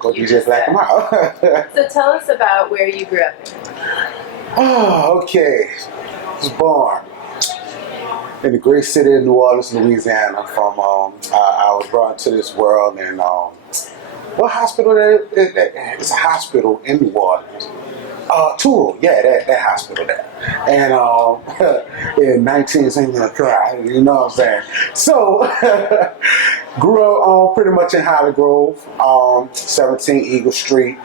Go DJ Black and Mild. So tell us about where you grew up. Oh, okay. I was born in the great city of New Orleans, Louisiana. I was brought into this world in what hospital? It's a hospital in New Orleans. Tool, yeah, that hospital there. And in 1975, you know what I'm saying? So, grew up pretty much in Holly Grove, 17 Eagle Street.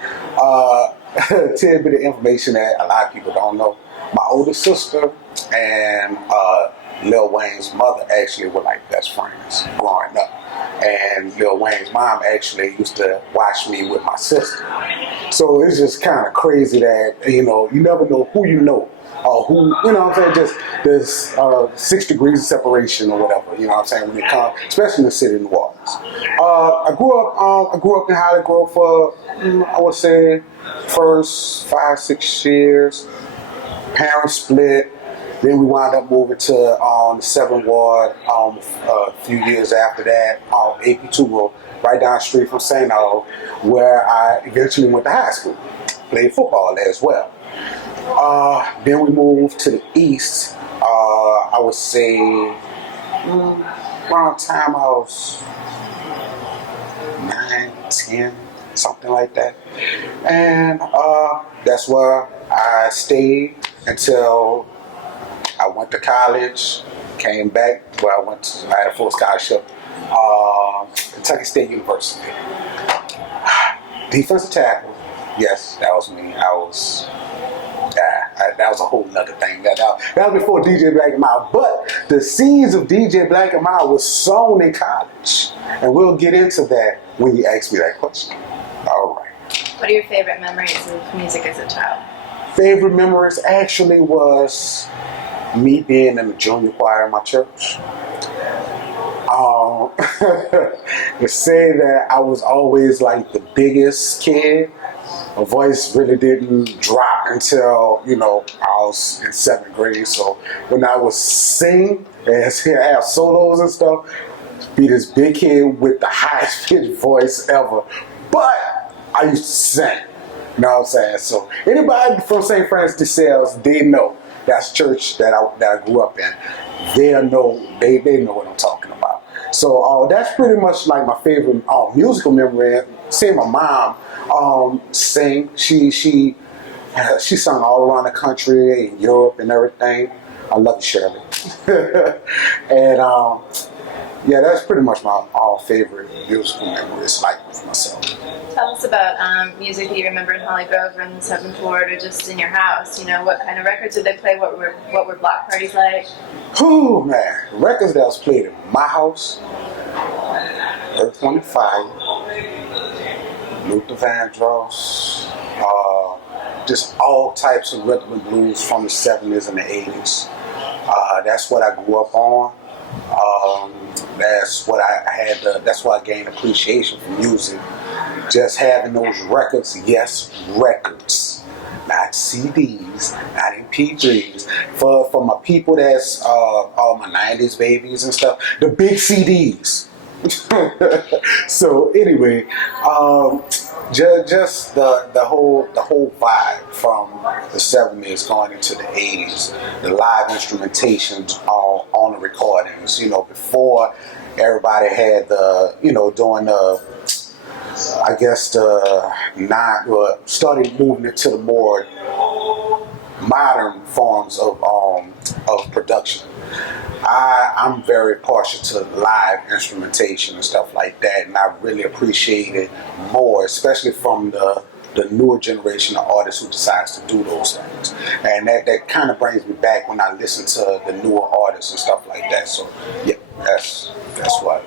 Tidbit of information that a lot of people don't know. My older sister and Lil Wayne's mother actually were like best friends growing up. And Lil Wayne's mom actually used to watch me with my sister. So it's just kind of crazy that, you know, you never know who you know or who, you know what I'm saying, just there's 6 degrees of separation or whatever, you know what I'm saying, when it comes, especially in the city of New Orleans. I grew up in Holly Grove for, I would say, first 5-6 years. Parents split. Then we wound up moving to the 7th Ward a few years after that, AP2 Road, right down the street from St. O, where I eventually went to high school. Played football there as well. Then we moved to the east, I would say, around the time I was 9, 10, something like that. And that's where I stayed until I went to college, came back where I had a full scholarship, Kentucky State University. Defensive tackle, yes, that was me. That was a whole nother thing. That was before DJ Black and Mild. But the seeds of DJ Black and Mild was sown in college. And we'll get into that when you ask me that question. All right. What are your favorite memories of music as a child? Favorite memories actually was me being in the junior choir in my church. To say that I was always like the biggest kid, my voice really didn't drop until, you know, I was in 7th grade. So when I was sing and have solos and stuff, be this big kid with the highest pitched voice ever. But I used to sing. You know what I'm saying? So anybody from St. Francis de Sales, they know that's church that I grew up in. They know what I'm talking about. So that's pretty much like my favorite musical memory. Seeing my mom sing. She sung all around the country, in Europe and everything. I love you, Shirley. And yeah, that's pretty much my favorite musical memories, like with myself. Tell us about music that you remember in Holly Grove or in the 7th Ward or just in your house. You know, what kind of records did they play? What were block parties like? Oh man, records that was played in my house: Earth, Wind and Fire, Luther Vandross, just all types of rhythm and blues from the 70s and the 80s. That's what I grew up on. That's what I had. That's why I gained appreciation for music. Just having those records, yes, records, not CDs, not MP3s. For my people that's all my 90s babies and stuff, the big CDs. So anyway, just the whole vibe from the 70s going into the 80s, the live instrumentation on the recordings. You know, before everybody had doing the, I guess started moving into the more modern forms of production. I'm very partial to live instrumentation and stuff like that, and I really appreciate it more, especially from the newer generation of artists who decides to do those things. And that kind of brings me back when I listen to the newer artists and stuff like that. So yeah, that's what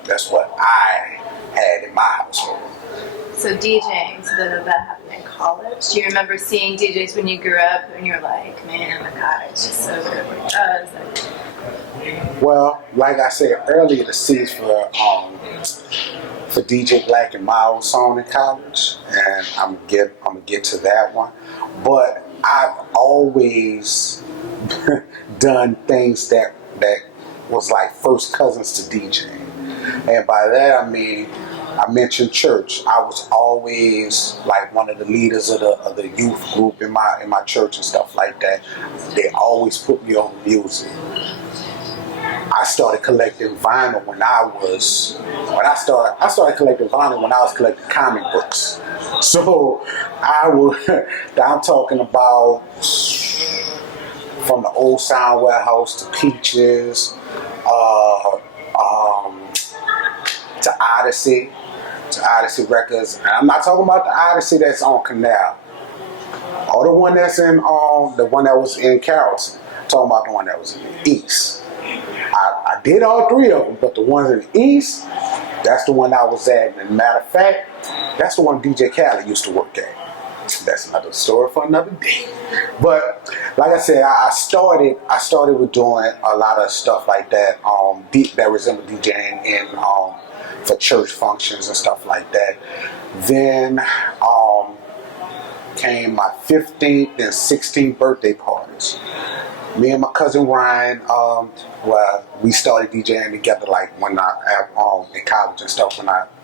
I had in my household. So DJing, so that happened in college. Do you remember seeing DJs when you grew up and you were like, man, my God, it's just so good what he does? Well, like I said earlier, the seeds for DJ Black and Mild song in college, and I'm gonna get to that one. But I've always done things that was like first cousins to DJing, and by that I mean I mentioned church. I was always like one of the leaders of the youth group in my church and stuff like that. They always put me on music. I started collecting vinyl I started collecting vinyl when I was collecting comic books. So I'm talking about from the old Sound Warehouse to Peaches, to Odyssey Records. And I'm not talking about the Odyssey that's on Canal, or the one that's in the one that was in Carrollton. I'm talking about the one that was in the East. I did all three of them, but the ones in the East, that's the one I was at. And matter of fact, that's the one DJ Khaled used to work at. That's another story for another day. But like I said, I started with doing a lot of stuff like that, that resembled DJing in for church functions and stuff like that. Then came my 15th and 16th birthday parties. Me and my cousin Ryan, we started DJing together like when in college and stuff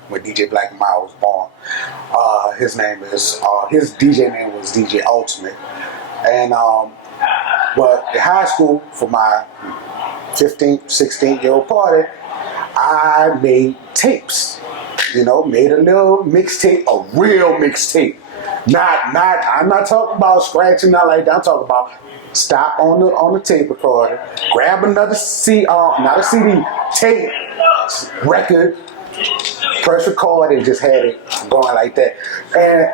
when DJ Black and Miles was born. His DJ name was DJ Ultimate. And but in high school for my 15th, 16-year-old party, I made tapes. Made a little mixtape, a real mixtape. I'm not talking about scratching, not like that. I'm talking about stop on the tape recorder, grab another not a CD, tape, record, press record, and just had it going like that. And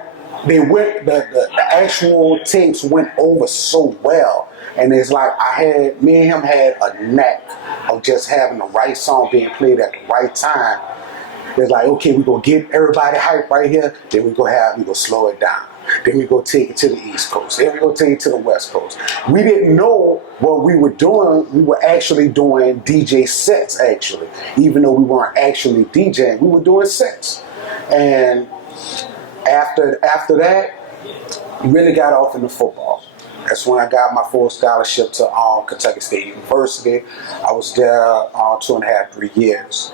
the actual tapes went over so well. And it's like me and him had a knack of just having the right song being played at the right time. It's like, okay, we're going to get everybody hyped right here, then we're going to slow it down. Then we go take it to the East Coast. Then we go take it to the West Coast. We didn't know what we were doing. We were actually doing DJ sets, actually. Even though we weren't actually DJing, we were doing sets. And after that, we really got off into football. That's when I got my full scholarship to Kentucky State University. I was there 2.5, 3 years.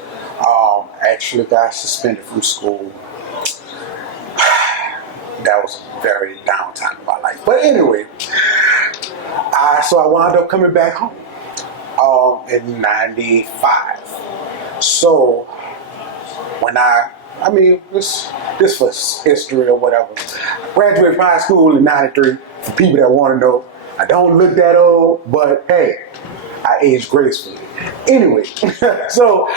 Actually got suspended from school. That was a very down time in my life. But anyway, so I wound up coming back home in 95. So when this was history or whatever. I graduated from high school in 93. For people that want to know, I don't look that old, but hey, I aged gracefully. Anyway, so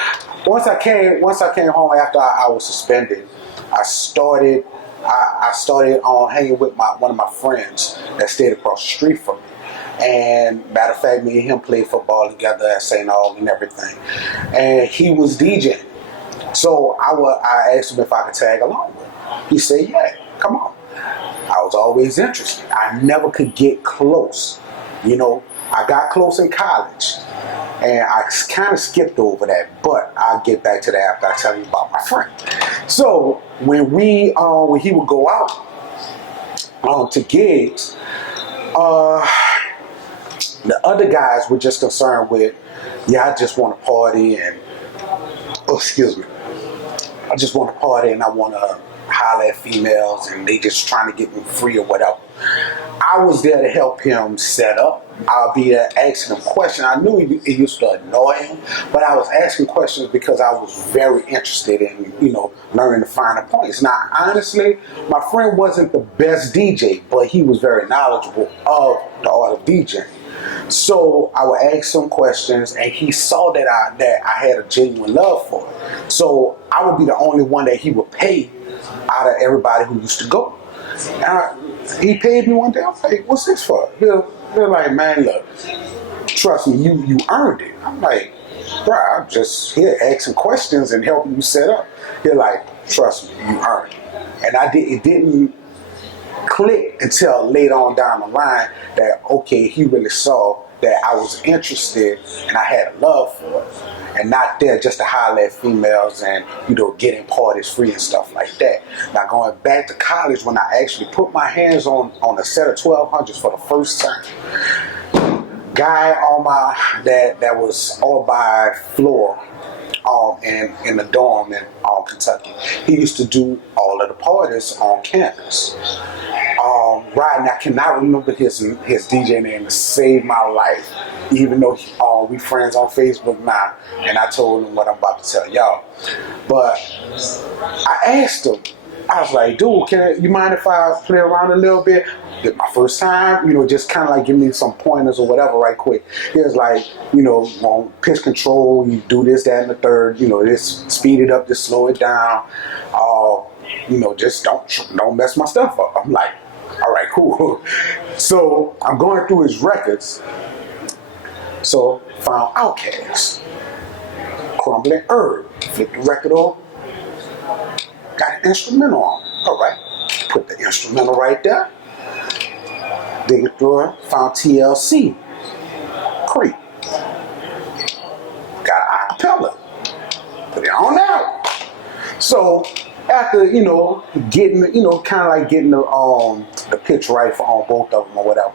once I came home after I was suspended, I started hanging with one of my friends that stayed across the street from me. And matter of fact, me and him played football together at St. Aug and everything. And he was DJing. So I asked him if I could tag along with him. He said, yeah, come on. I was always interested. I never could get close. I got close in college. And I kind of skipped over that, but I'll get back to that after I tell you about my friend. So when he would go out to gigs, the other guys were just concerned with, I just want to party and, I just want to party and I want to holler at females and they just trying to get me free or whatever. I was there to help him set up. I'll be there asking him questions. I knew it used to annoy him, but I was asking questions because I was very interested in, learning the finer points. Now, honestly, my friend wasn't the best DJ, but he was very knowledgeable of the art of DJing. So I would ask him questions, and he saw that I had a genuine love for it. So I would be the only one that he would pay out of everybody who used to go. He paid me one day. I was like, what's this for? They're like, man, look, trust me, you earned it. I'm like, bro, I'm just here asking questions and helping you set up. They're like, trust me, you earned it. And it didn't click until later on down the line that, okay, he really saw that I was interested and I had a love for it. And not there just to holler at females and, getting parties free and stuff like that. Now going back to college, when I actually put my hands on a set of 1200s for the first time, guy on that was all by floor in the dorm in Kentucky. He used to do all of the parties on campus. Right now, I cannot remember his DJ name to save my life, even though we friends on Facebook now, and I told him what I'm about to tell y'all. But I asked him, I was like, dude, you mind if I play around a little bit? My first time, just kind of like give me some pointers or whatever right quick. He was like, on pitch control, you do this, that, and the third, just speed it up, just slow it down. Just don't mess my stuff up. I'm like, all right, cool. So I'm going through his records. So found Outkast, Crumbling Herb, flipped the record over, got an instrumental on. All right, put the instrumental right there. Dig it through it, found TLC, Creep. Got an acapella, put it on now. So after getting kind of like getting the pitch right on both of them or whatever,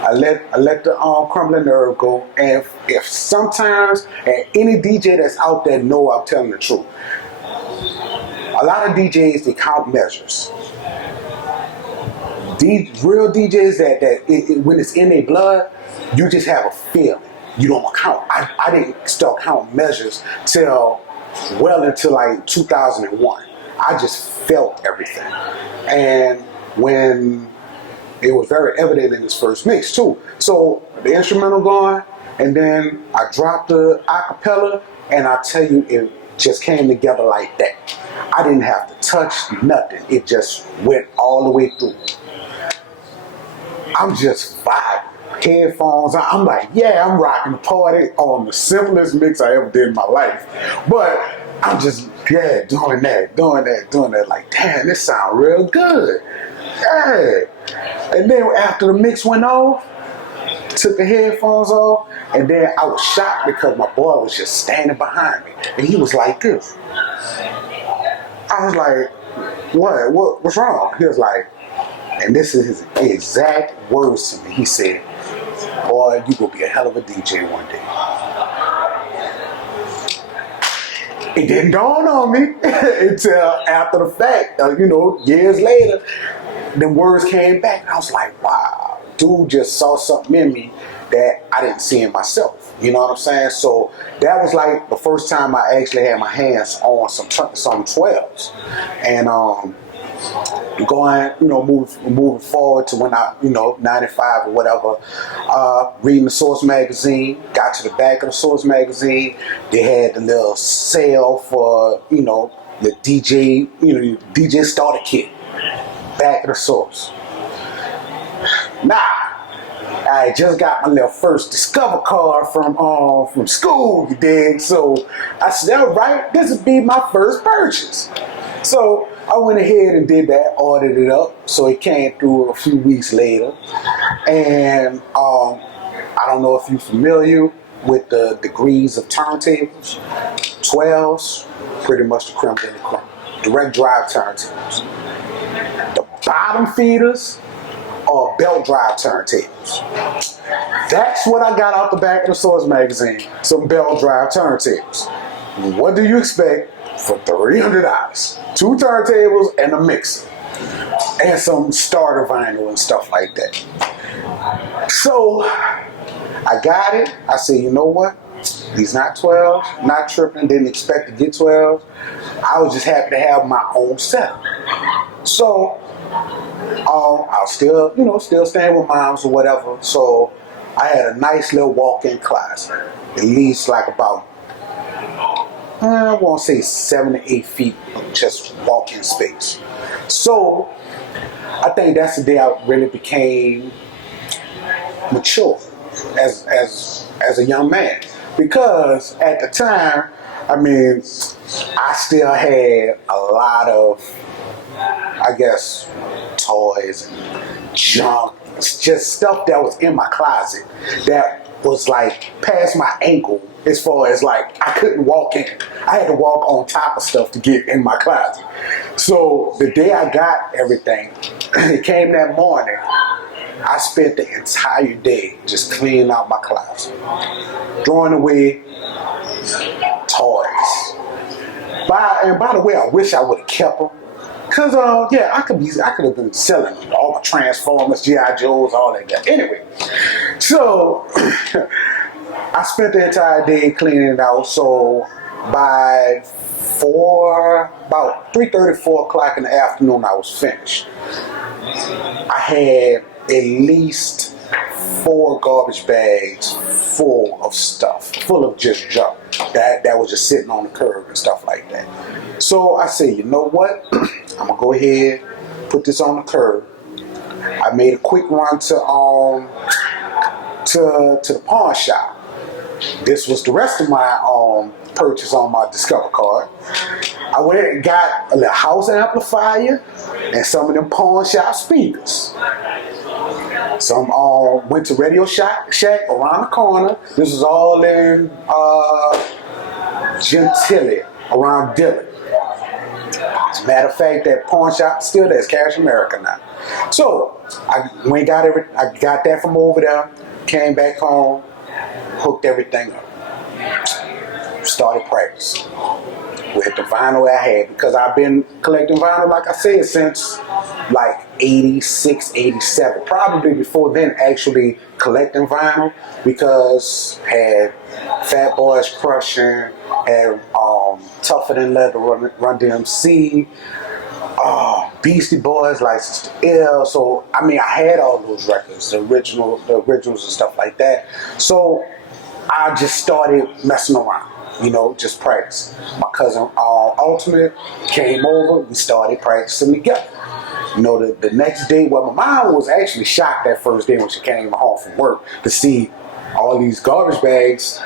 I let the Crumbling Herb go. And if sometimes, and any DJ that's out there know I'm telling the truth, a lot of DJs, they count measures. Real DJs that when it's in their blood, you just have a feeling. You don't count. I didn't start counting measures till well into like 2001. I just felt everything. And when it was very evident in his first mix too. So the instrumental going, and then I dropped the acapella, and I tell you, it just came together like that. I didn't have to touch nothing. It just went all the way through. I'm just vibing. Headphones, I'm like, yeah, I'm rocking the party on the simplest mix I ever did in my life. But I'm just, doing that. Like, damn, this sounds real good. Yeah. And then after the mix went off, took the headphones off, and then I was shocked because my boy was just standing behind me. And he was like this. I was like, what's wrong? He was like, and this is his exact words to me. He said, boy, you gonna be a hell of a DJ one day. It didn't dawn on me until after the fact, years later, them words came back. And I was like, wow, dude just saw something in me that I didn't see in myself. You know what I'm saying? So that was like the first time I actually had my hands on some 12s. And going, moving forward to when I, 95 or whatever, reading the Source magazine, got to the back of the Source magazine, they had the little sale for, the DJ, DJ starter kit, back of the Source. Now, I just got my little first Discover card from school, you dig? So I said, all right, this would be my first purchase. So I went ahead and did that, ordered it up. So it came through a few weeks later. And I don't know if you're familiar with the degrees of turntables. 12s, pretty much the creme de la creme. Direct drive turntables. The bottom feeders are belt drive turntables. That's what I got out the back of the Source magazine. Some belt drive turntables. What do you expect for $300? 2 turntables and a mixer. And some starter vinyl and stuff like that. So I got it. I said, you know what? These not 12s, not tripping, didn't expect to get 12s. I was just happy to have my own setup. So I was still staying with moms or whatever. So I had a nice little walk-in closet. At least like about, I won't say 7 to 8 feet of just walk-in space. So I think that's the day I really became mature as a young man. Because at the time, I still had a lot of, toys and junk. It's just stuff that was in my closet that was like past my ankle as far as like I couldn't walk in. I had to walk on top of stuff to get in my closet. So the day I got everything, it came that morning, I spent the entire day just cleaning out my closet, throwing away toys. By the way, I wish I would have kept them. Cause yeah, I could have been selling all my Transformers, GI Joes, all that stuff. Anyway, so I spent the entire day cleaning it out. So by about 3:30, 4 o'clock in the afternoon, I was finished. I had at least 4 garbage bags full of stuff, full of just junk that was just sitting on the curb and stuff like that. So I said, you know what? I'm gonna go ahead, put this on the curb. I made a quick run to the pawn shop. This was the rest of my purchase on my Discover card. I went and got a little house amplifier and some of them pawn shop speakers. Some went to Radio Shack around the corner. This was all in Gentilly, around Dillon. As a matter of fact, that pawn shop still there's Cash America now. So I got that from over there, came back home, hooked everything up, started practicing with the vinyl I had, because I've been collecting vinyl, like I said, since like 86, 87, probably before then actually collecting vinyl, because had Fat Boys Crushing, had Tougher Than Leather, Run DMC, Beastie Boys, License to Ill. So I mean, I had all those records, the originals and stuff like that. So I just started messing around, just practice. My cousin Ultimate came over, we started practicing together. The next day, my mom was actually shocked that first day when she came home from work to see all these garbage bags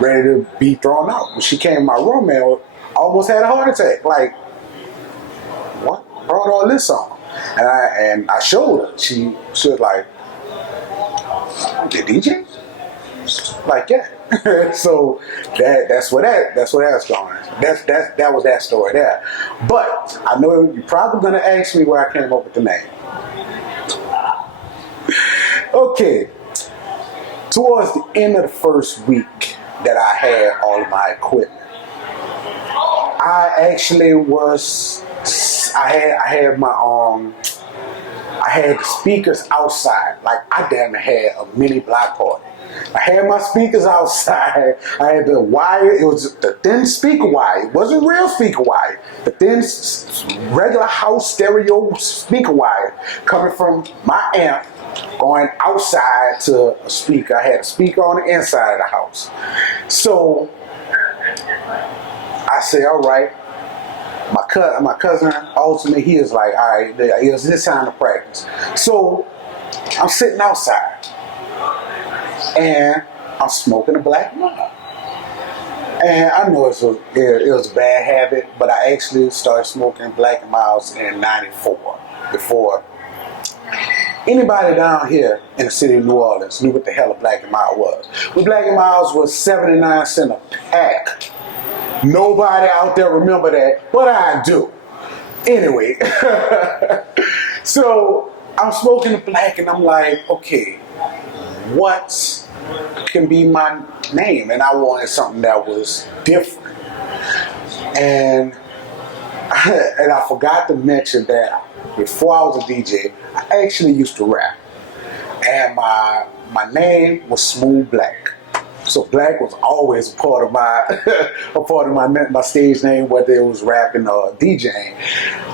ready to be thrown out. When she came in my room, man, I almost had a heart attack. Like, what brought all this on? And I showed her. She was like, "The DJ?" Like, yeah. So that's where that's going. That was that story there. But I know you're probably gonna ask me where I came up with the name. Okay. Towards the end of the first week that I had all of my equipment, I actually I had the speakers outside. Like, I damn near had a mini block party. I had my speakers outside. I had the wire. It was the thin speaker wire. It wasn't real speaker wire. The thin regular house stereo speaker wire coming from my amp going outside to a speaker. I had a speaker on the inside of the house. So I say, all right. My cousin, ultimately, he is like, all right, it's this time to practice. So I'm sitting outside and I'm smoking a black mob. And I know it was a bad habit, but I actually started smoking black miles in '94 before anybody down here in the city of New Orleans knew what the hell a black and mild was. When black and miles was 79 cents a pack. Nobody out there remember that, but I do. Anyway, so I'm smoking the black and I'm like, okay, what can be my name? And I wanted something that was different. And I forgot to mention that before I was a DJ, I actually used to rap. And my name was Smooth Black. So Black was always a part of my stage name, whether it was rapping or DJing.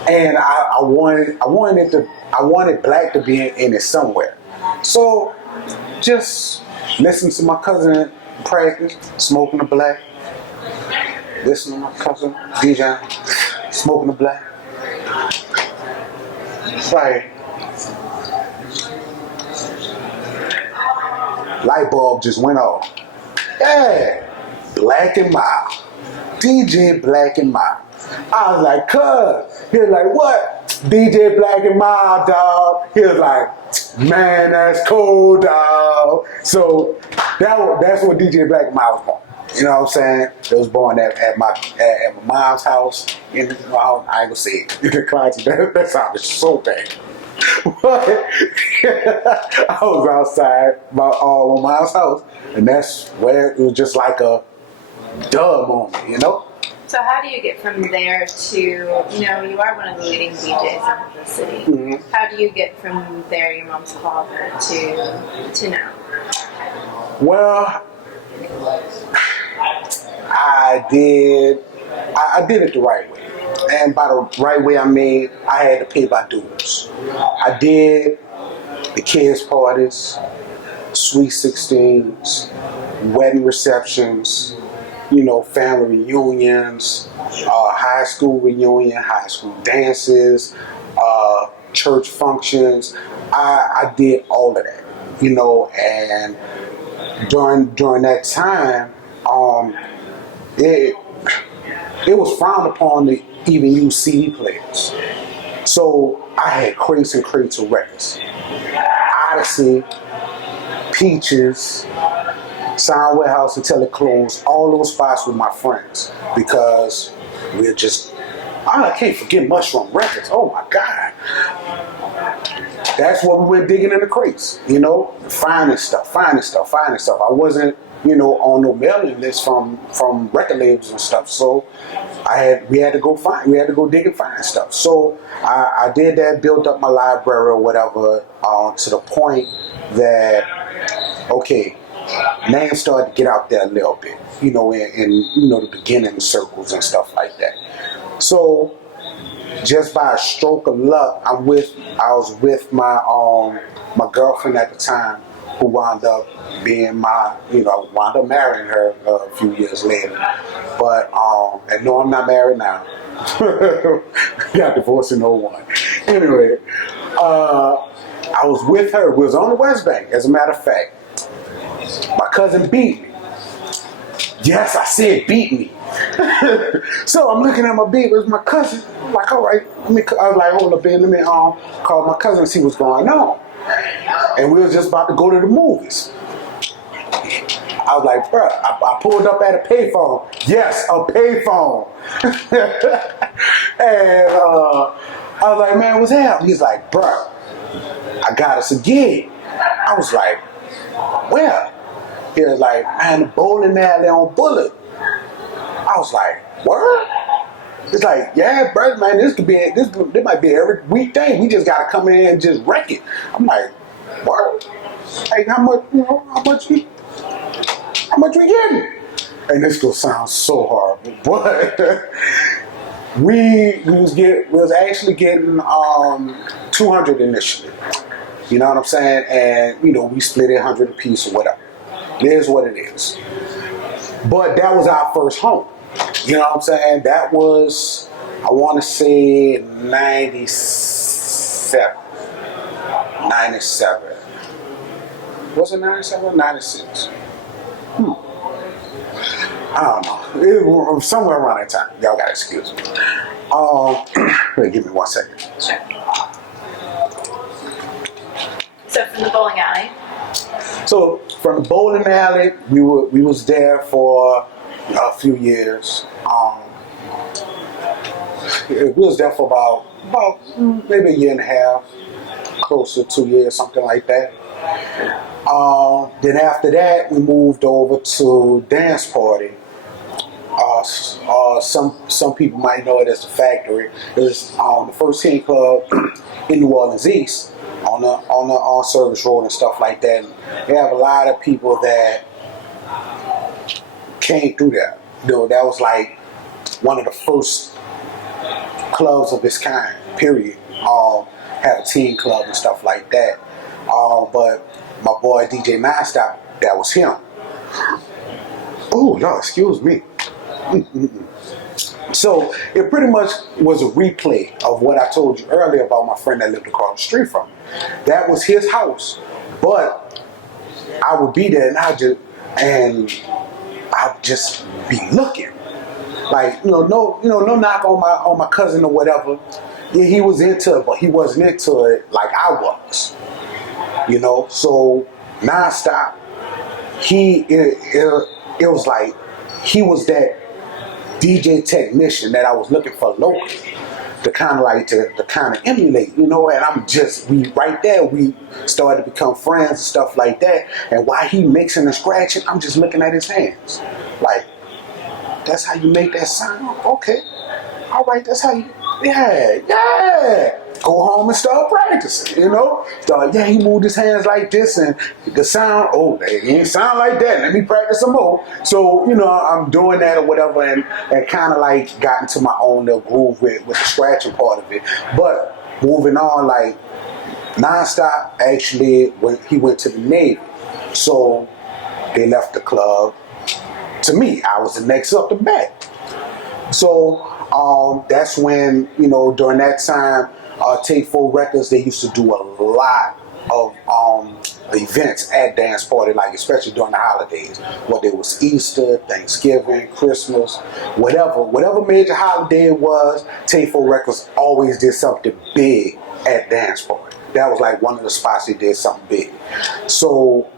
And I wanted Black to be in it somewhere. So just listen to my cousin practice, smoking the black. Listen to my cousin DJing, smoking the black. It's like light bulb just went off. Yeah, Black and Mild. DJ Black and Mild. I was like, cuz. He was like, what? DJ Black and Mild, dog. He was like, man, that's cool, dog. So that's what DJ Black and Mild was born. You know what I'm saying? It was born at my mom's house. I ain't gonna say it. In the closet. That sounded so bad. But I was outside on my mom's house, and that's where it was just like a duh moment, you know? So how do you get from there to, you know, you are one of the leading DJs in the city. Mm-hmm. How do you get from there, your mom's father, to now? Well, I did it the right way. And by the right way, I mean I had to pay my dues. I did the kids' parties, sweet 16s, wedding receptions, you know, family reunions, high school reunion, high school dances, church functions. I did all of that, you know, and during that time, it was frowned upon to even use CD players. So I had crates and crates of records. Odyssey, Peaches, Sound Warehouse until it closed. All those spots with my friends because we're just, I can't forget Mushroom Records. Oh my God. That's what we were digging in the crates, you know, finding stuff. I wasn't, you know, on no mailing list from record labels and stuff. So we had to go dig and find stuff. So I did that, built up my library or whatever, to the point that, okay, names started to get out there a little bit, you know, in you know, the beginning circles and stuff like that. So just by a stroke of luck, I was with my girlfriend at the time, who wound up being wound up marrying her a few years later. But and no, I'm not married now. Got divorced in '01. Anyway, I was with her. We was on the West Bank, as a matter of fact. My cousin beat me. Yes, I said beat me. So I'm looking at my beat. It was my cousin. I'm like, all right, I was like, hold up, babe, let me call my cousin and see what's going on. And we was just about to go to the movies. I was like, bruh, I pulled up at a payphone. Yes, a payphone. And I was like, man, what's happening? He's like, bruh, I got us a gig. I was like, where? He was like, man, the bowling alley on Bullet. I was like, word? It's like, yeah, brother, man, this might be every weekday. We just gotta come in and just wreck it. I'm like, word? Like, how much we getting? And this gonna sound so horrible, but we was actually getting 200 initially. You know what I'm saying? And you know, we split it 100 apiece or whatever. It is what it is. But that was our first home. You know what I'm saying? That was, I want to say 97. Was it 97 or 96? I don't know. It was somewhere around that time. Y'all gotta excuse me. Give me 1 second. Sure. So from the bowling alley. So from the bowling alley, we was there for a few years. We was there for about maybe a year and a half, close to 2 years, something like that. Then after that, we moved over to dance party. Some people might know it as the Factory. It was the first teen club in New Orleans East on Service Road and stuff like that. And they have a lot of people that came through there. You know, that was like one of the first clubs of its kind. Period. Had a teen club and stuff like that. But my boy DJ Nonstop, that was him. Oh, no, excuse me. So it pretty much was a replay of what I told you earlier about my friend that lived across the street from me. That was his house, but I would be there and I'd just be looking. Like, no knock on my cousin or whatever. Yeah, he was into it, but he wasn't into it like I was. You know, so Nonstop, it was like he was that DJ technician that I was looking for locally to kind of emulate, you know. And we started to become friends and stuff like that. And while he mixing and scratching, I'm just looking at his hands, like, that's how you make that sound? Okay. All right, that's how you, yeah. Go home and start practicing, you know? Start, yeah, he moved his hands like this and the sound, oh, he ain't sound like that. Let me practice some more. So, you know, I'm doing that or whatever and kind of like got into my own little groove with the scratching part of it. But moving on, like, Nonstop actually, when he went to the Navy. So they left the club. To me, I was the next up the bat. So that's when, you know, during that time, Take 4 Records, they used to do a lot of events at Dance Party, like especially during the holidays, whether it was Easter, Thanksgiving, Christmas, whatever major holiday it was, Take 4 Records always did something big at Dance Party. That was like one of the spots they did something big. So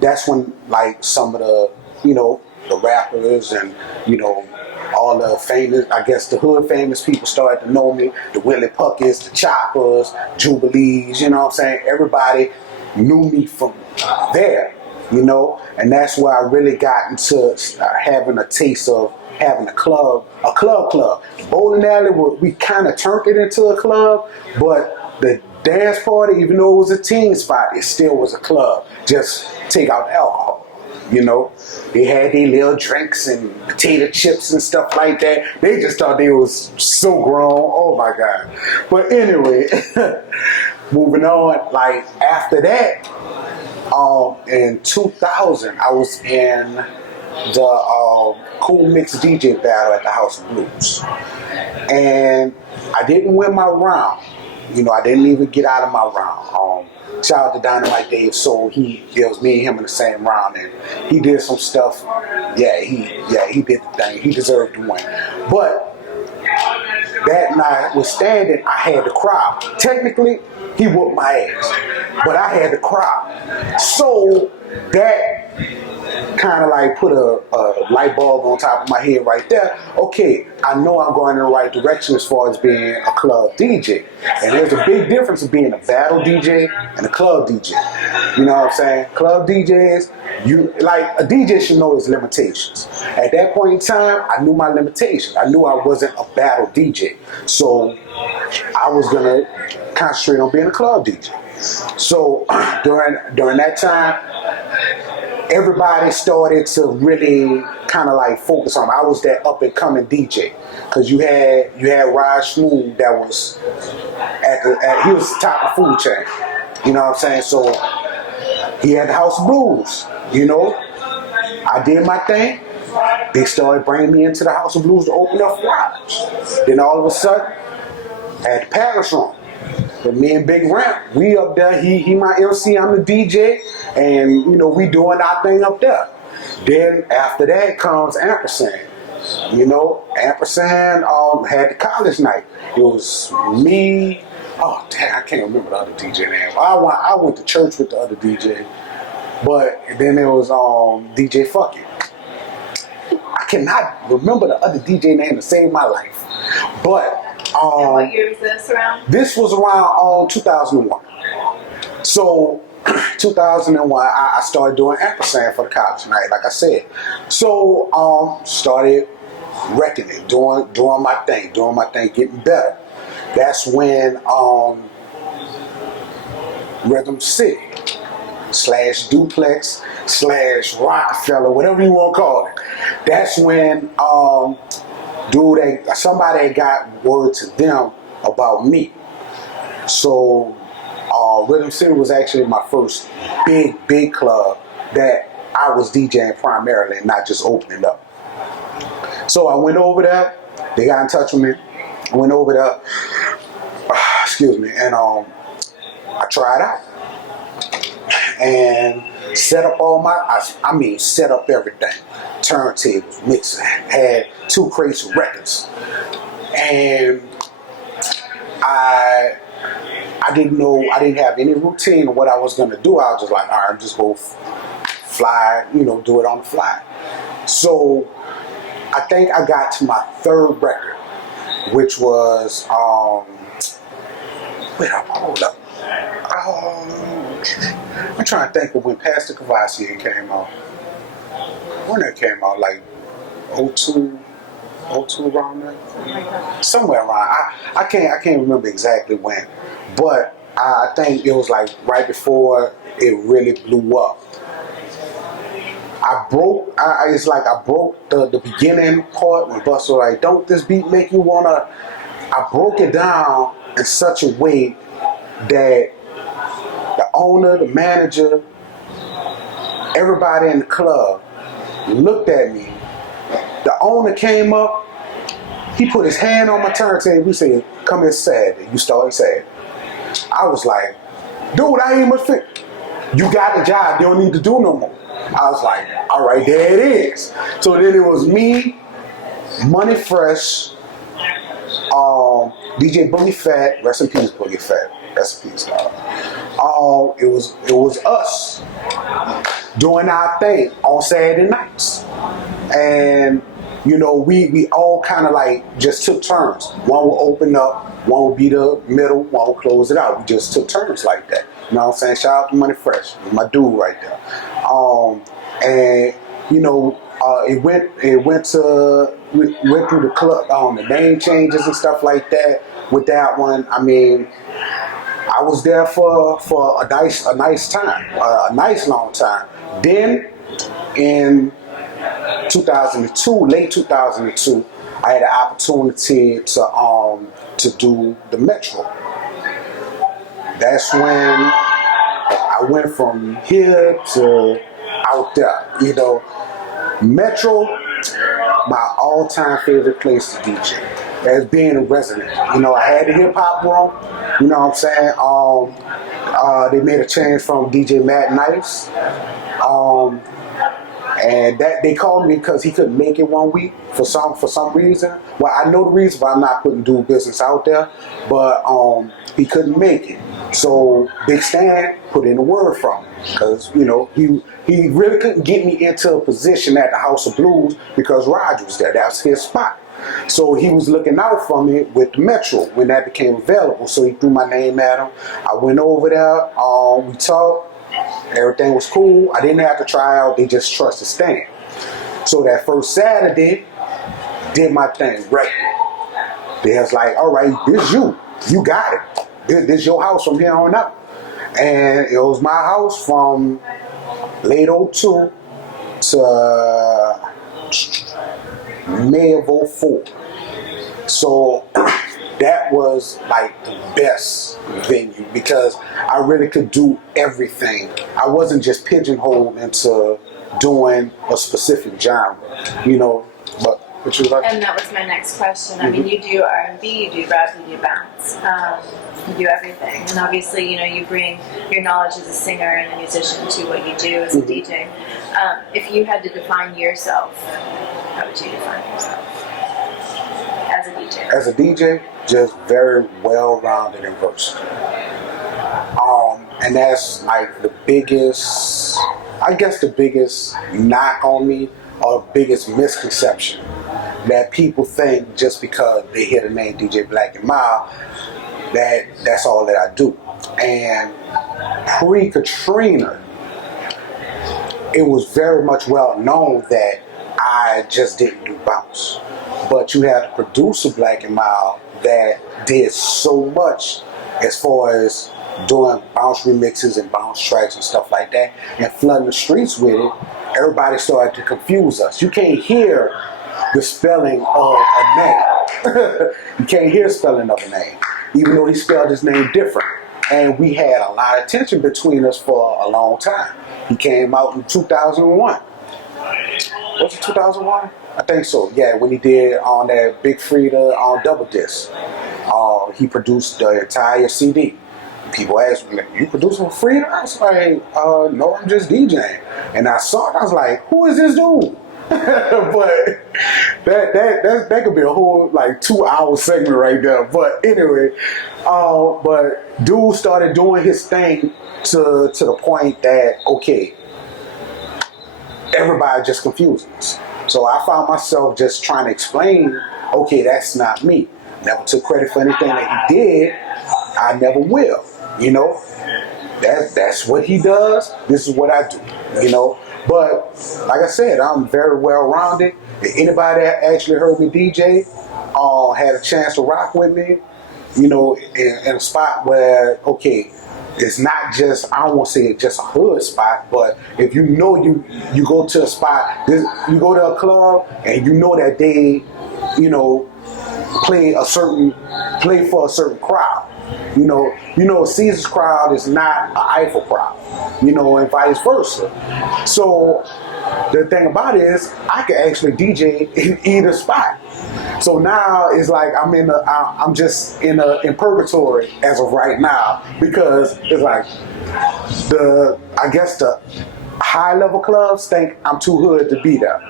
that's when like some of the, you know, the rappers and, you know, all the famous, I guess the hood famous people started to know me. The Willie Puckets, the Choppers, Jubilees, you know what I'm saying? Everybody knew me from there, you know? And that's where I really got into having a taste of having a club. The bowling alley, we kind of turned it into a club, but the Dance Party, even though it was a teen spot, it still was a club. Just take out the alcohol. You know, they had their little drinks and potato chips and stuff like that. They just thought they was so grown. Oh my God. But anyway, moving on, like after that, in 2000, I was in the Cool Mix DJ battle at the House of Blues. And I didn't win my round. You know, I didn't even get out of my round. Shout out to Dynamite Dave Soul. It was me and him in the same round, and he did some stuff. Yeah, he did the thing. He deserved to win. But that notwithstanding, I had the crowd. Technically, he whooped my ass, but I had the crowd. So that kind of like put a light bulb on top of my head right there. Okay, I know I'm going in the right direction as far as being a club DJ. And there's a big difference of being a battle DJ and a club DJ. You know what I'm saying? Club DJs, a DJ should know his limitations. At that point in time, I knew my limitations. I knew I wasn't a battle DJ. So I was gonna concentrate on being a club DJ. So during that time, everybody started to really kind of like focus on. I was that up and coming DJ because you had Raj Smooth that was he was top of food chain. You know what I'm saying? So he had the House of Blues. You know, I did my thing. They started bringing me into the House of Blues to open up for Raj. Then all of a sudden, at the Palace Room. But me and Big Ramp, we up there, he my MC, I'm the DJ, and you know, we doing our thing up there. Then after that comes Ampersand. You know, Ampersand had the college night. It was me, oh damn, I can't remember the other DJ name. I went to church with the other DJ, but then there was DJ Fuck It. I cannot remember the other DJ name to save my life. But and what year was this around? This was around 2001. So 2001, I started doing ampersand for the college night, like I said. So started wrecking it, doing my thing, getting better. That's when Rhythm City / Duplex / Rockefeller, whatever you want to call it. That's when somebody got word to them about me. So Rhythm City was actually my first big club that I was DJing primarily and not just opening up. So I went over there. They got in touch with me. I went over there. Excuse me. And I tried out. And set up set up everything. Turntables, mixer, had 2 crates of records. And I didn't have any routine of what I was gonna do. I was just like, all right, just go fly, do it on the fly. So I think I got to my 3rd record, which was hold up. I'm trying to think of when Pastor Cavassier came out. When that came out, like 02, 02 around there, somewhere around. I can't remember exactly when, but I think it was like right before it really blew up. It's like I broke the beginning part when Busta was like, "Don't this beat make you wanna?" I broke it down in such a way that the owner, the manager, everybody in the club looked at me. The owner came up, he put his hand on my turntable. We said, "Come here, sad." You started sad. I was like, "Dude, I ain't much fit. You got the job. You don't need to do no more." I was like, "All right, there it is." So then it was me, Money Fresh, DJ Boogie Fat, rest in peace, Boogie Fat, rest in peace, dog. It was us doing our thing on Saturday nights, and you know we all kind of like just took turns. One would open up, one would be the middle, one would close it out. We just took turns like that. You know what I'm saying? Shout out to Money Fresh, my dude right there. And you know, we went through the club, the name changes and stuff like that. With that one, I mean, I was there for a nice time, a nice long time. Then in 2002, late 2002, I had an opportunity to do the Metro. That's when I went from here to out there. You know, Metro, my all-time favorite place to DJ. As being a resident. You know, I had the hip-hop room. You know what I'm saying? They made a change from DJ Matt Nice. And that they called me because he couldn't make it one week for some reason. Well, I know the reason, but I'm not putting do business out there. But he couldn't make it. So Big Stan put in a word from him because you know he really couldn't get me into a position at the House of Blues because Raj was there. That was his spot. So he was looking out for me with the Metro when that became available. So he threw my name at him. I went over there. We talked. Everything was cool. I didn't have to try out. They just trusted Stan. So that first Saturday, did my thing. Right. They was like, "All right, this you. You got it. This your house from here on out." And it was my house from late 02 to May of 04. So that was like the best venue because I really could do everything. I wasn't just pigeonholed into doing a specific genre, you know. But what you like? And that was my next question. I mean, you do R&B, you do rap, you do bounce, you do everything. And obviously, you know, you bring your knowledge as a singer and a musician to what you do as a DJ. If you had to define yourself, how would you define yourself as a DJ? As a DJ, just very well-rounded and versatile. And that's like the biggest, I guess the biggest knock on me or biggest misconception that people think just because they hear the name DJ Black and Mild that's all that I do. And pre-Katrina, it was very much well known that I just didn't do bounce. But you had a producer Black and Mild that did so much as far as doing bounce remixes and bounce tracks and stuff like that and flooding the streets with it. Everybody started to confuse us. You can't hear the spelling of a name. You can't hear spelling of a name, even though he spelled his name different. And we had a lot of tension between us for a long time. He came out in 2001. Was it 2001? I think so. Yeah, when he did on that Big Frida on double disc, he produced the entire CD. People asked me, "You producing for Frida?" I was like, "No, I'm just DJing." And I saw it. I was like, "Who is this dude?" But that could be a whole like 2-hour segment right there. But anyway, but dude started doing his thing to the point that okay, everybody just confused us. So I found myself just trying to explain, okay, that's not me. Never took credit for anything that he did. I never will. You know, that's what he does. This is what I do. You know, but like I said, I'm very well rounded. Anybody that actually heard me DJ, had a chance to rock with me, you know, in a spot where, okay, it's not just, I don't want to say it's just a hood spot, but if you know you go to a spot, you go to a club and you know that they, you know, play for a certain crowd. You know, Caesar's crowd is not an Eiffel crowd, you know, and vice versa. So the thing about it is I can actually DJ in either spot. So now it's like I'm just in purgatory as of right now, because it's like I guess the high level clubs think I'm too hood to be there,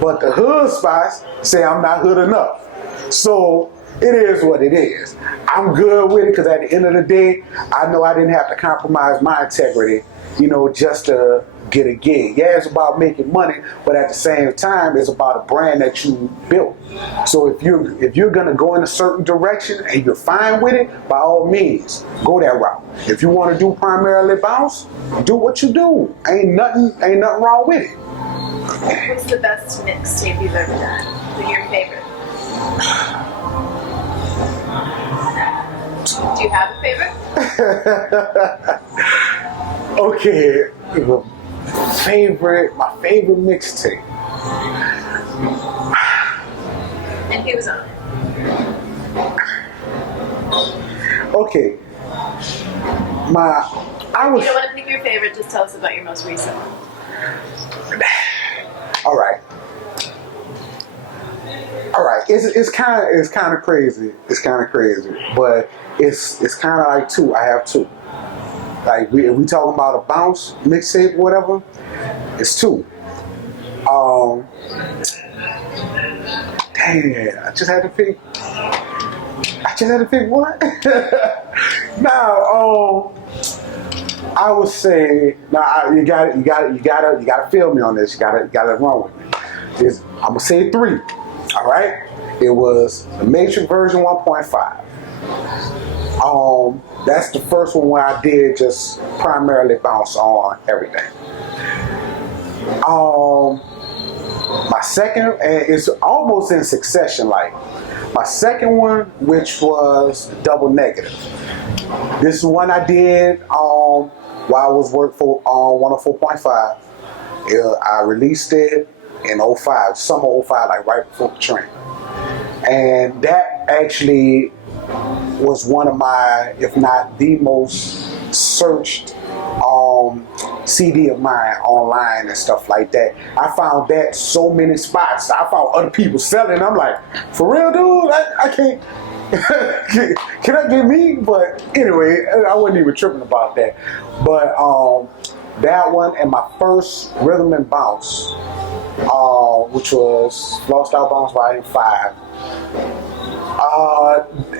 but the hood spots say I'm not hood enough. So it is what it is. I'm good with it because at the end of the day, I know I didn't have to compromise my integrity, you know, just to get a gig. Yeah, it's about making money, but at the same time, it's about a brand that you built. So if you're gonna go in a certain direction and you're fine with it, by all means, go that route. If you want to do primarily bounce, do what you do. Ain't nothing wrong with it. What's the best mixtape you've ever done? What's your favorite? Do you have a favorite? Okay, my favorite mixtape. And who was on it? Okay, If you don't want to pick your favorite, just tell us about your most recent one. All right. It's kind of crazy. It's kind of crazy, but it's kind of like two. I have two. Like if we talking about a bounce mixtape, or whatever, it's two. Dang, I just had to pick one. Now, I would say, you gotta feel me on this. You gotta run with me. I'm gonna say three. All right. It was the Matrix version 1.5. That's the first one where I did just primarily bounce on everything. My second, and it's almost in succession, like my second one, which was Double Negative. This is one I did while I was working for 104.5. I released it in 05, summer 05, like right before Katrina. And that actually was one of my, if not the most searched CD of mine online and stuff like that. I found that so many spots. I found other people selling. I'm like, for real, dude? I can't. Can I get me? But anyway, I wasn't even tripping about that. But that one and my first Rhythm and Bounce, which was Lost Out Bounce Volume 5.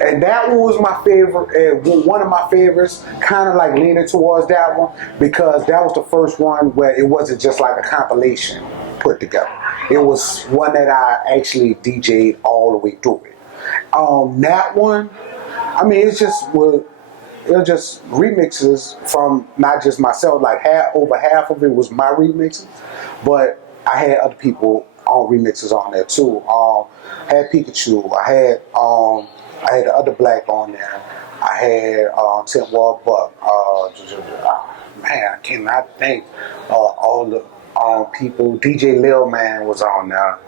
And that one was my favorite, one of my favorites, kind of like leaning towards that one, because that was the first one where it wasn't just like a compilation put together. It was one that I actually DJ'd all the way through it. That one, I mean, it was just remixes from not just myself, like over half of it was my remixes, but I had other people on remixes on there too. I had Pikachu, I had the other black on there, I had Tim Wall Buck, man, I cannot think all the people. DJ Lil Man was on there.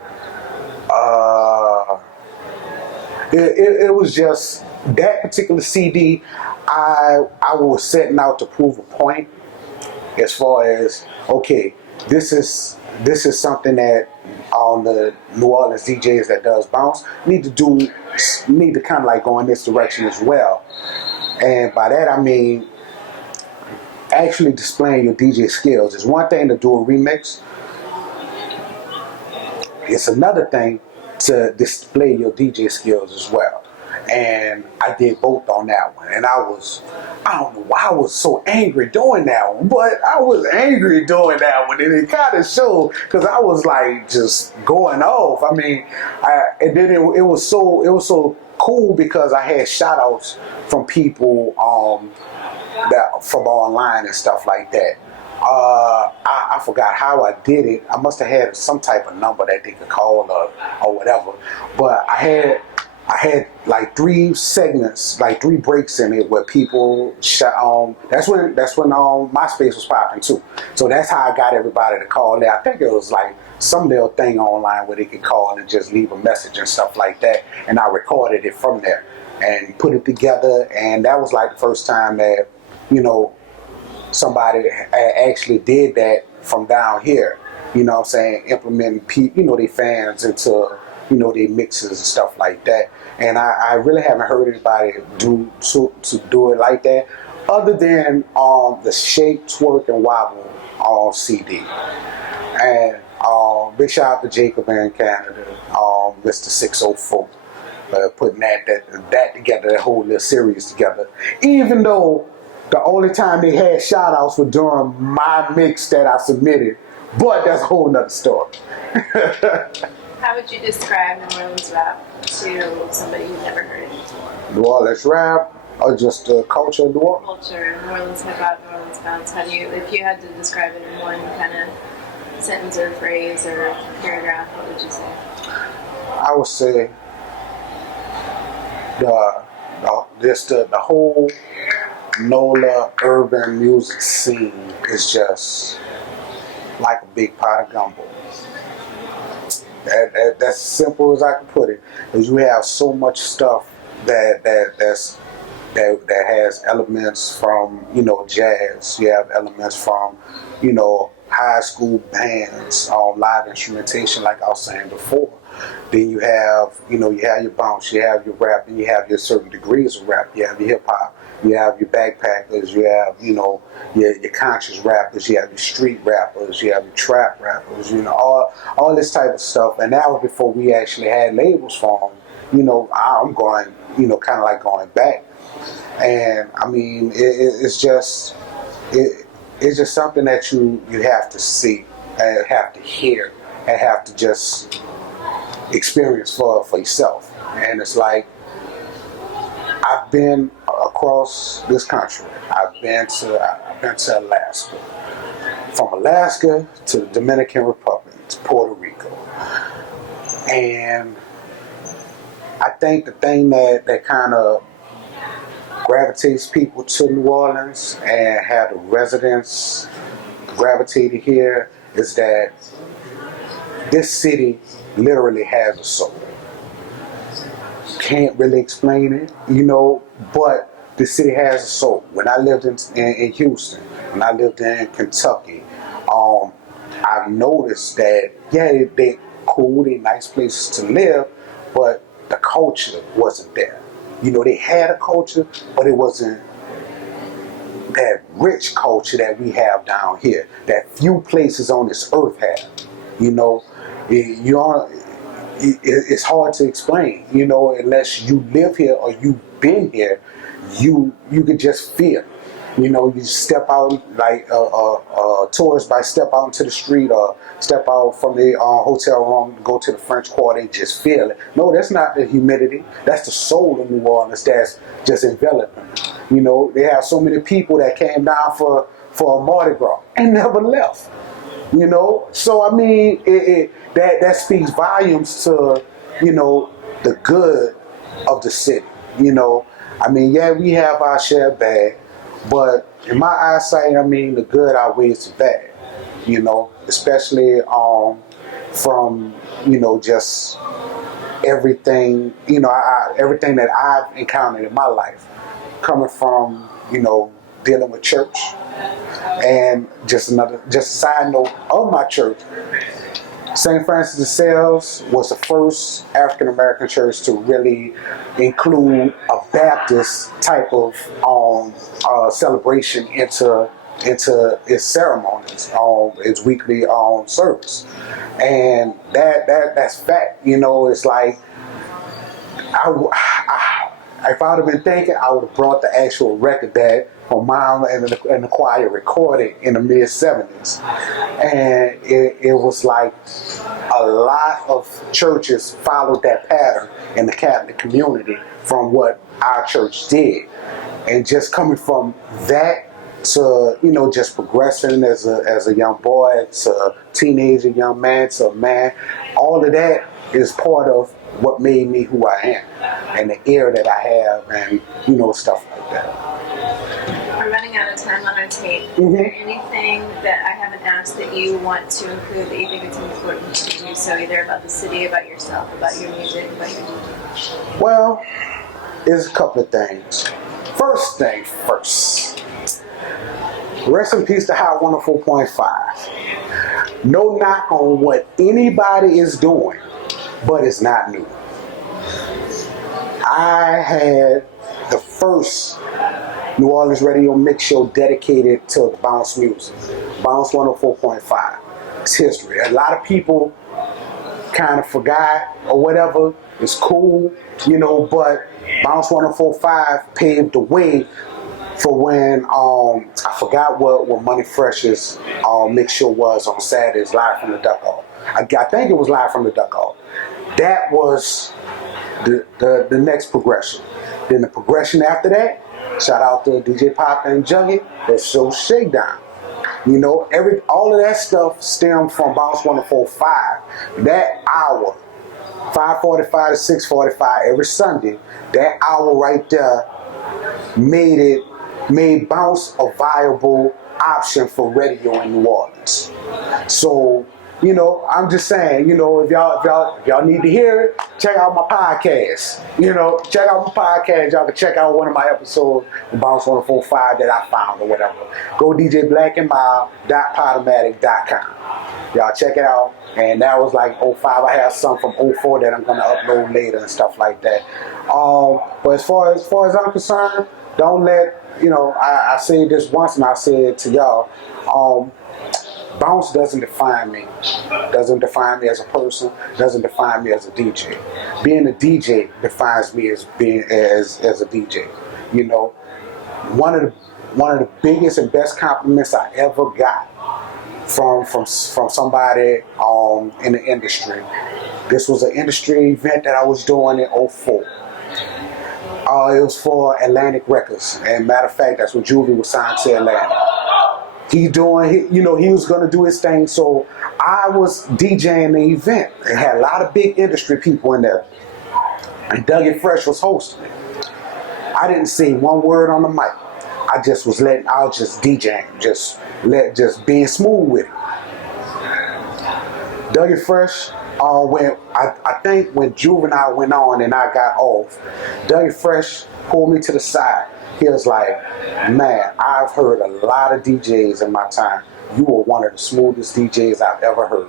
It was just that particular CD. I was setting out to prove a point, as far as, okay, this is something that the New Orleans DJs that does bounce need to kind of like go in this direction as well. And by that I mean actually displaying your DJ skills. It's one thing to do a remix. It's another thing to display your DJ skills as well. And I did both on that one. And I don't know why I was so angry doing that one, but I was angry doing that one. And it kind of showed, because I was like just going off. I mean, and then it was so cool because I had shout outs from people that from online and stuff like that. I forgot how I did it. I must have had some type of number that they could call or whatever. But I had like 3 segments, like 3 breaks in it where people that's when MySpace was popping too. So that's how I got everybody to call there. I think it was like some little thing online where they could call and just leave a message and stuff like that. And I recorded it from there and put it together. And that was like the first time that, somebody actually did that from down here. You know what I'm saying? Implementing their fans into their mixes and stuff like that. And I really haven't heard anybody to do it like that, other than the Shake, Twerk, and Wobble on CD. And big shout out to Jacob in Canada, Mr. 604, putting that together, that whole little series together. Even though the only time they had shout outs were during my mix that I submitted, but that's a whole nother story. How would you describe New Orleans rap to somebody who's never heard it before? New Orleans rap, or just the culture of New Orleans? Culture, New Orleans hip hop, New Orleans bounce. If you had to describe it in one kind of sentence or phrase or paragraph, what would you say? I would say the whole NOLA urban music scene is just like a big pot of gumbo. That's as simple as I can put it. Because you have so much stuff that has elements from jazz. You have elements from high school bands, live instrumentation, like I was saying before. Then you have you have your bounce, you have your rap, and you have your certain degrees of rap. You have your hip hop, you have your backpackers, you have your conscious rappers, you have your street rappers, you have your trap rappers, all this type of stuff. And that was before we actually had labels for them. I'm going kind of like going back, and I mean it's just something that you have to see and have to hear and have to just experience for yourself. And it's like, I've been across this country. I've been to Alaska. From Alaska to the Dominican Republic to Puerto Rico. And I think the thing that kind of gravitates people to New Orleans and have the residents gravitated here is that this city literally has a soul. Can't really explain it, but the city has a soul. When I lived in Houston, when I lived in Kentucky, I've noticed that, they're cool, they're nice places to live, but the culture wasn't there. They had a culture, but it wasn't that rich culture that we have down here, that few places on this earth have. It's hard to explain, unless you live here or you've been here. You could just feel it. You step out like a tourist might step out into the street or step out from the hotel room, go to the French Quarter, and just feel it. No, that's not the humidity. That's the soul of New Orleans that's just enveloping. They have so many people that came down for a Mardi Gras and never left. So I mean, that speaks volumes to the good of the city. I mean, we have our share of bad, but in my eyesight, I mean, the good outweighs the bad. Especially from just everything. Everything that I've encountered in my life, coming from dealing with church. And just a side note of my church, St. Francis de Sales was the first African American church to really include a Baptist type of celebration into its ceremonies, its weekly service, and that's fact. It's like if I would have been thinking, I would have brought the actual record that my mom and the choir recorded in the mid-70s. And it was like a lot of churches followed that pattern in the Catholic community from what our church did. And just coming from that to, you know, just progressing as a young boy, to a teenager, young man, to a man. All of that is part of what made me who I am, and the air that I have, and, you know, stuff like that. We're running out of time on our tape. Is there anything that I haven't asked that you want to include that you think it's important to do so, either about the city, about yourself, about your music, about your DJ? Well, there's a couple of things. First thing first. Rest in peace to Hot 104.5. No knock on what anybody is doing, but it's not new. I had the first New Orleans radio mix show dedicated to bounce music. Bounce 104.5. It's history. A lot of people kind of forgot or whatever. It's cool, you know, but Bounce 104.5 paved the way for when I forgot what Money Fresh's mix show was on Saturdays, live from the Duck Off. I think it was live from the Duck Off. That was the next progression. Then the progression after that, shout out to DJ Pop and Juggy, that's show Shakedown. You know, all of that stuff stemmed from Bounce 104.5. That hour, 5:45 to 6:45 every Sunday, that hour right there made Bounce a viable option for radio in New Orleans. So, you know, I'm just saying, you know, if y'all need to hear it, check out my podcast. You know, check out my podcast. Y'all can check out one of my episodes of Bounce 104.5 that I found or whatever. Go DJ blackandmild.podomatic.com. Y'all check it out. And that was like 05. I have some from 04 that I'm gonna upload later and stuff like that. But as far as I'm concerned, don't let, you know, I said this once and I said it to y'all. Bounce doesn't define me. Doesn't define me as a person. Doesn't define me as a DJ. Being a DJ defines me as being as a DJ. You know, one of the biggest and best compliments I ever got from somebody in the industry. This was an industry event that I was doing in 04. It was for Atlantic Records, and matter of fact, that's when Juvie was signed to Atlantic. He was gonna do his thing, so I was DJing the event. It had a lot of big industry people in there, and Dougie Fresh was hosting it. I didn't say one word on the mic. I was just DJing, just being smooth with it. Dougie Fresh, I think when Juvenile went on and I got off, Dougie Fresh pulled me to the side. He was like, man, I've heard a lot of DJs in my time. You were one of the smoothest DJs I've ever heard.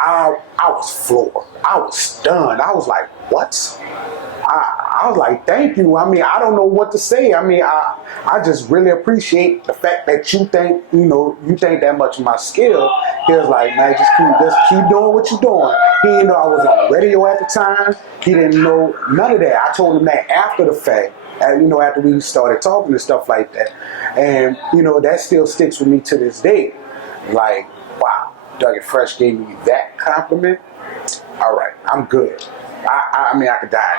I was floored. I was stunned. I was like, what? I was like, thank you. I mean, I don't know what to say. I mean, I just really appreciate the fact that you think that much of my skill. He was like, man, just keep doing what you're doing. He didn't know I was on the radio at the time. He didn't know none of that. I told him that after the fact, after we started talking and stuff like that. And, that still sticks with me to this day. Like, wow, Dougie Fresh gave me that compliment. All right, I'm good. I mean, I could die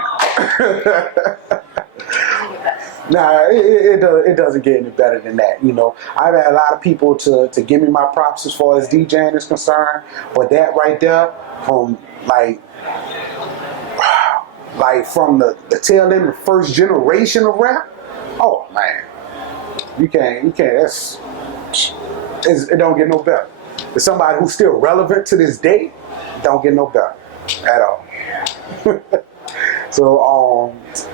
now. Nah, it doesn't get any better than that. I've had a lot of people to give me my props as far as DJing is concerned, but that right there, from from the tail end of the first generation of rap, oh man, you can't. It don't get no better. There's somebody who's still relevant to this day, don't get no better at all. So,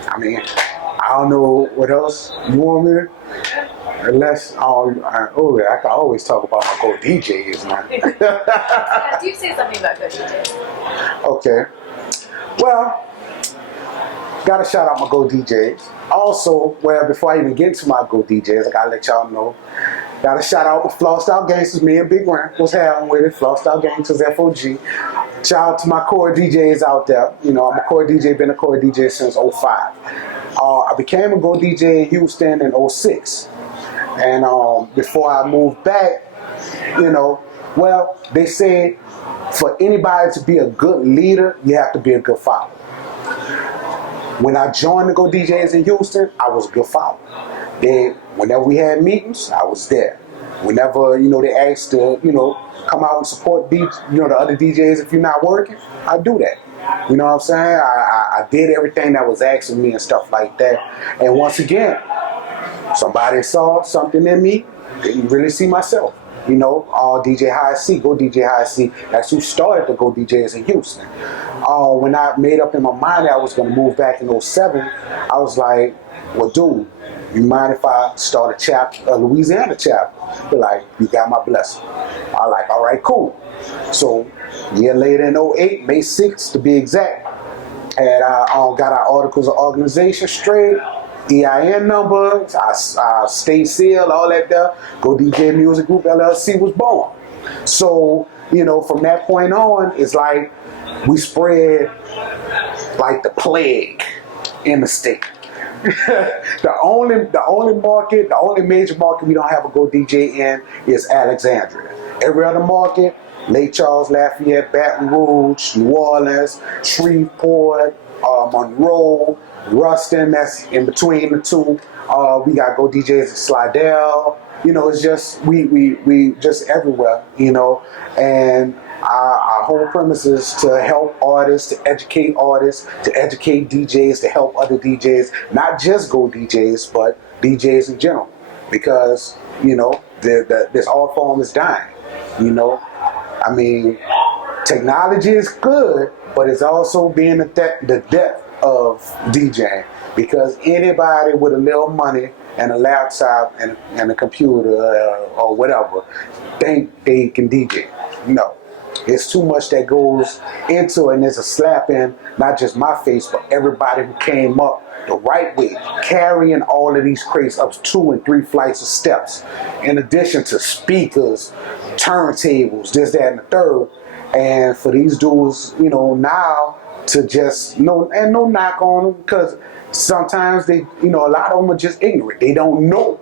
I mean, I don't know what else you want me to, unless, I can always talk about my Go DJs, man. Yeah, do say something about Go DJs. Okay. Well, gotta shout out my Go DJs. Also, before I even get into my Go DJs, I gotta let y'all know, gotta shout out the Flossed Out Gangsters, me and Big Ram was having with it, Flossed Out Gangsters, FOG. Shout out to my core DJs out there. I'm a core DJ, been a core DJ since 05. I became a Go DJ in Houston in 06. And before I moved back, they say for anybody to be a good leader, you have to be a good follower. When I joined the Go DJs in Houston, I was a good follower. Whenever we had meetings, I was there. Whenever, they asked to, come out and support the other DJs if you're not working, I do that. You know what I'm saying? I did everything that was asking me and stuff like that. And once again, somebody saw something in me, didn't really see myself. DJ High C, Go DJ High C, that's who started the Go DJs in Houston. When I made up in my mind that I was going to move back in '07, I was like, well, dude, you mind if I start a Louisiana chapter? They're like, you got my blessing. I'm like, all right, cool. So a year later in '08, May 6th to be exact, and I got our articles of organization straight, EIN number, our state seal, all that stuff. Go DJ Music Group LLC was born. So, from that point on, it's like we spread like the plague in the state. The only major market we don't have a Go DJ in is Alexandria. Every other market, Lake Charles, Lafayette, Baton Rouge, New Orleans, Shreveport, Monroe, Ruston, that's in between the two. We got Go DJs in Slidell. It's just we just everywhere. And our whole premise is to help artists, to educate DJs, to help other DJs, not just Go DJs, but DJs in general, because this art form is dying. I mean, technology is good, but it's also being the death of DJing, because anybody with a little money and a laptop and a computer or whatever think they can DJ. No. It's too much that goes into it, and there's a slap in not just my face, but everybody who came up the right way, carrying all of these crates up 2 and 3 flights of steps, in addition to speakers, turntables, this, that, and the third. And for these dudes, now to just no knock on them, because sometimes they, a lot of them are just ignorant. They don't know.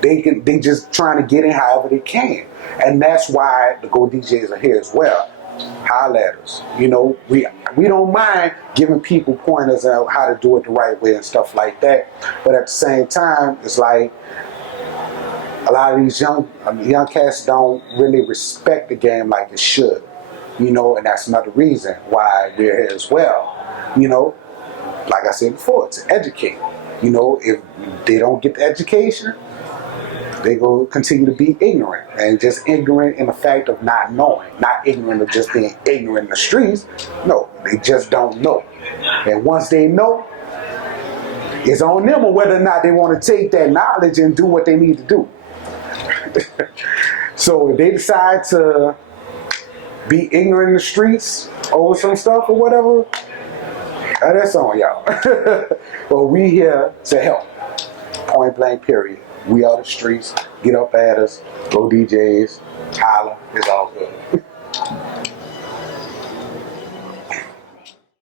They just trying to get in however they can. And that's why the Go DJs are here as well. Holla at us. We don't mind giving people pointers on how to do it the right way and stuff like that. But at the same time, it's like a lot of these young cats don't really respect the game like they should. And that's another reason why we're here as well. Like I said before, to educate. If they don't get the education, they go continue to be ignorant, and just ignorant in the fact of not knowing, not ignorant of just being ignorant in the streets. No, they just don't know. And once they know, it's on them or whether or not they want to take that knowledge and do what they need to do. So if they decide to be ignorant in the streets over some stuff or whatever, that's on y'all. But we here to help. Point blank, period. We are the streets. Get up at us. Go DJs. Holla. It's all good.